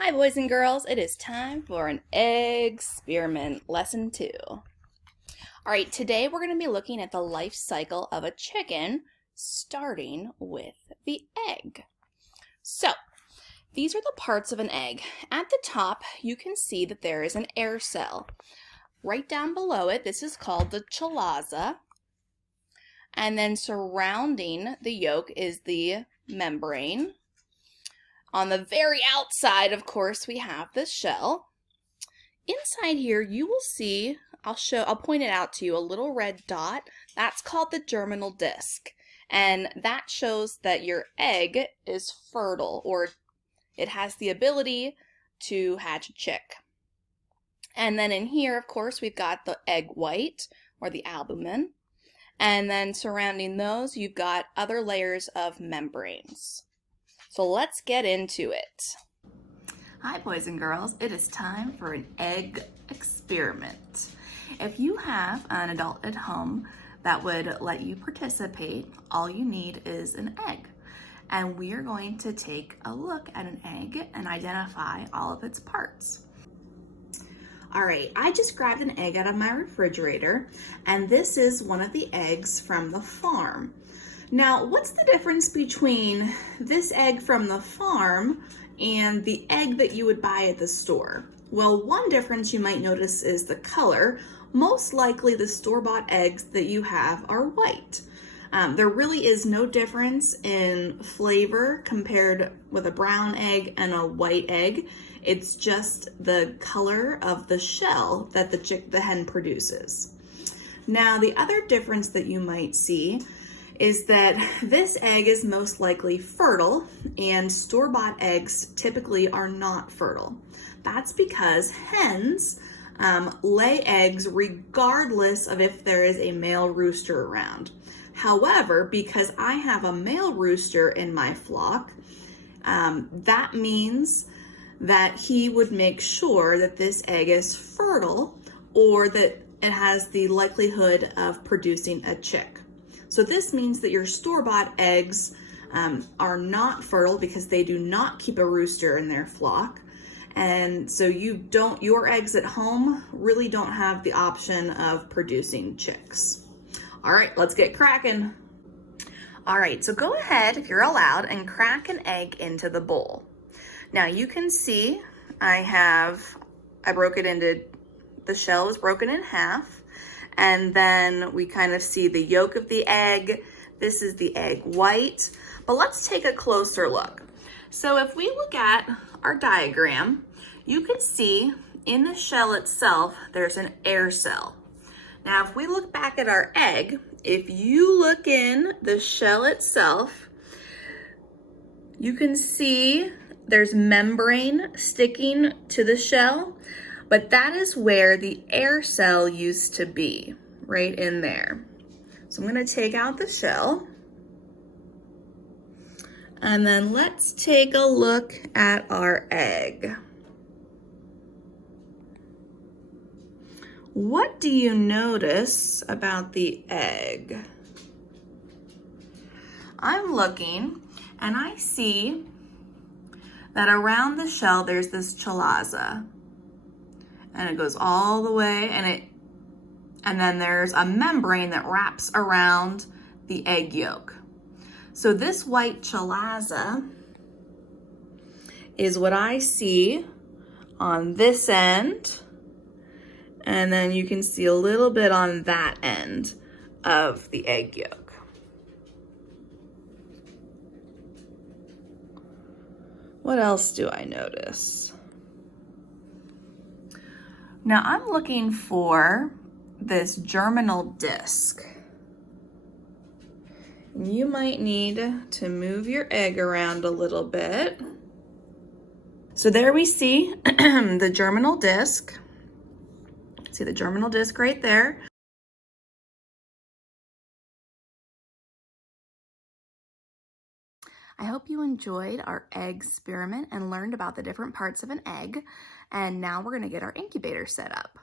Hi boys and girls, it is time for an egg experiment, lesson 2. Alright, today we're going to be looking at the life cycle of a chicken, starting with the egg. So, these are the parts of an egg. At the top, you can see that there is an air cell. Right down below it, this is called the chalaza. And then surrounding the yolk is the membrane. On the very outside, of course, we have the shell. Inside here, you will see, I'll point it out to you, a little red dot. That's called the germinal disc. And that shows that your egg is fertile, or it has the ability to hatch a chick. And then in here, of course, we've got the egg white, or the albumin. And then surrounding those, you've got other layers of membranes. So let's get into it. Hi boys and girls, it is time for an egg experiment. If you have an adult at home that would let you participate, all you need is an egg. And we are going to take a look at an egg and identify all of its parts. All right, I just grabbed an egg out of my refrigerator, and this is one of the eggs from the farm. Now, what's the difference between this egg from the farm and the egg that you would buy at the store? Well, one difference you might notice is the color. Most likely the store-bought eggs that you have are white. There really is no difference in flavor compared with a brown egg and a white egg. It's just the color of the shell that the hen produces. Now, the other difference that you might see is that this egg is most likely fertile and store-bought eggs typically are not fertile. That's because hens lay eggs regardless of if there is a male rooster around. However, because I have a male rooster in my flock, that means that he would make sure that this egg is fertile or that it has the likelihood of producing a chick. So this means that your store-bought eggs are not fertile because they do not keep a rooster in their flock. And so your eggs at home really don't have the option of producing chicks. All right, let's get cracking. All right, so go ahead, if you're allowed, and crack an egg into the bowl. Now you can see I broke it into, the shell is broken in half. And then we kind of see the yolk of the egg. This is the egg white. But let's take a closer look. So if we look at our diagram, you can see in the shell itself, there's an air cell. Now, if we look back at our egg, if you look in the shell itself, you can see there's membrane sticking to the shell. But that is where the air cell used to be, right in there. So I'm going to take out the shell. And then let's take a look at our egg. What do you notice about the egg? I'm looking and I see that around the shell there's this chalaza. And it goes all the way, and then there's a membrane that wraps around the egg yolk. So this white chalaza is what I see on this end, and then you can see a little bit on that end of the egg yolk. What else do I notice? Now I'm looking for this germinal disc. You might need to move your egg around a little bit. So there we see the germinal disc. See the germinal disc right there. I hope you enjoyed our egg experiment and learned about the different parts of an egg. And now we're going to get our incubator set up.